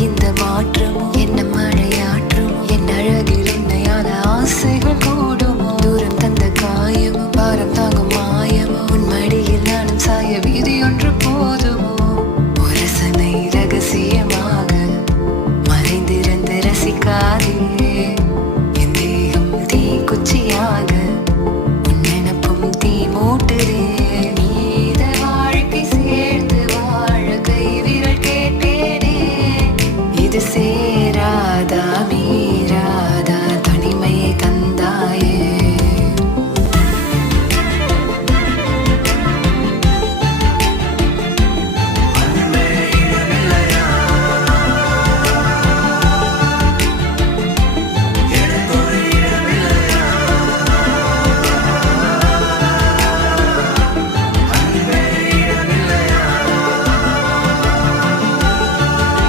இந்த மாற்றமோ என்ன மழையாற்றுமோ என் அழகில் உண்மையான ஆசைகள் கூடுமோ தூரம் தந்த காயமோ பாரம் தாங்கும் மாயமோ உன் மடியில் நானும் சாய வீதி ஒன்று போதுமோ ஒரு சனை ரகசியமாக மறைந்திருந்து ரசிக்காதே என் தேகம் தீ குச்சியாக உன் நினப்பும் தீ மூட்டுதே நீத வாழ்க்கை சேர்த்து வாழ கை விரல் கேட்பேனே இது